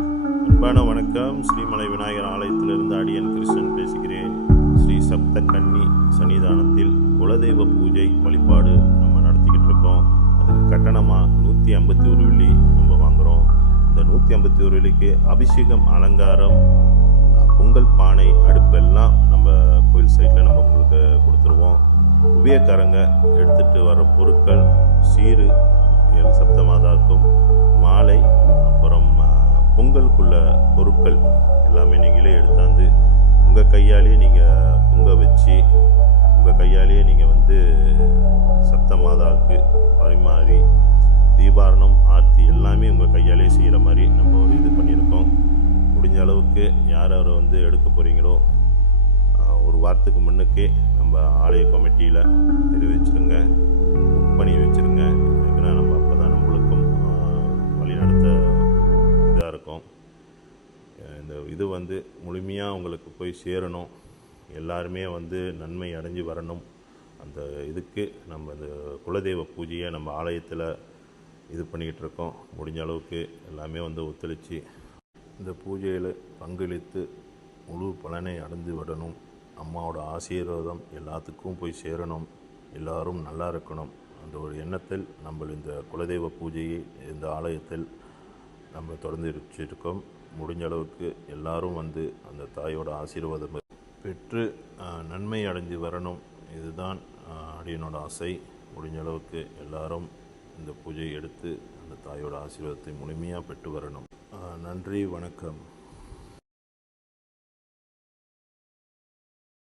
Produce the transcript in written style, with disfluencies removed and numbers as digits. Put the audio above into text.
அன்பான வணக்கம். ஸ்ரீமலை விநாயகர் ஆலயத்திலிருந்து அடியன் கிருஷ்ணன் பேசுகிறேன். ஸ்ரீ சப்த கன்னி சன்னிதானத்தில் குலதெய்வ பூஜை வழிபாடு நம்ம நடத்திக்கிட்டு இருக்கோம். அதுக்கு கட்டணமாக 151 வெள்ளி நம்ம வாங்குகிறோம். இந்த 151 வெள்ளிக்கு அபிஷேகம், அலங்காரம், பொங்கல் பானை, அடுப்பெல்லாம் நம்ம கோயில் சைட்டில் நம்ம உங்களுக்கு கொடுத்துருவோம். உபயக்காரங்க எடுத்துகிட்டு வர பொருட்கள், சீரு, 7 சப்தமாதாக்கும் மாலை, அப்புறம் பொங்கலுக்குள்ள பொருட்கள் எல்லாமே நீங்களே எடுத்தாந்து உங்கள் கையாலேயே நீங்கள் பொங்க வச்சு உங்கள் கையாலேயே நீங்கள் சப்தமாதாவுக்கு பரிமாறி தீபாரணம், ஆர்த்தி எல்லாமே உங்கள் கையாலேயே செய்கிற மாதிரி நம்ம இது பண்ணியிருக்கோம். முடிஞ்ச அளவுக்கு யார் யார் எடுக்க போகிறீங்களோ ஒரு வாரத்துக்கு முன்னுக்கே நம்ம ஆலய கமிட்டியில் தெரிவிச்சிருங்க, புக் பண்ணி வச்சுருங்க. ஏன்னா நம்ம அப்போ தான் நம்மளுக்கும் வழிநடத்த இதாக இருக்கும். இந்த இது முழுமையாக உங்களுக்கு போய் சேரணும், எல்லாருமே நன்மை அடைஞ்சு வரணும். அந்த இதுக்கு நம்ம இந்த குலதெய்வ பூஜையை நம்ம ஆலயத்தில் இது பண்ணிக்கிட்டு இருக்கோம். முடிஞ்ச அளவுக்கு எல்லாமே ஒத்துழைச்சி இந்த பூஜையில் பங்களித்து முழு பலனை அடைஞ்சு விடணும். அம்மாவோட ஆசீர்வாதம் எல்லாத்துக்கும் போய் சேரணும், எல்லோரும் நல்லா இருக்கணும். அந்த ஒரு எண்ணத்தில் நம்ம இந்த குலதெய்வ பூஜையை இந்த ஆலயத்தில் நம்ம தொடர்ந்து வச்சுருக்கோம். முடிஞ்ச அளவுக்கு எல்லோரும் அந்த தாயோட ஆசீர்வாதம் பெற்று நன்மை அடைஞ்சு வரணும். இதுதான் அடியனோட ஆசை. முடிஞ்ச அளவுக்கு எல்லாரும் இந்த பூஜையை எடுத்து அந்த தாயோட ஆசீர்வாதத்தை முழுமையாக பெற்று வரணும். நன்றி, வணக்கம்.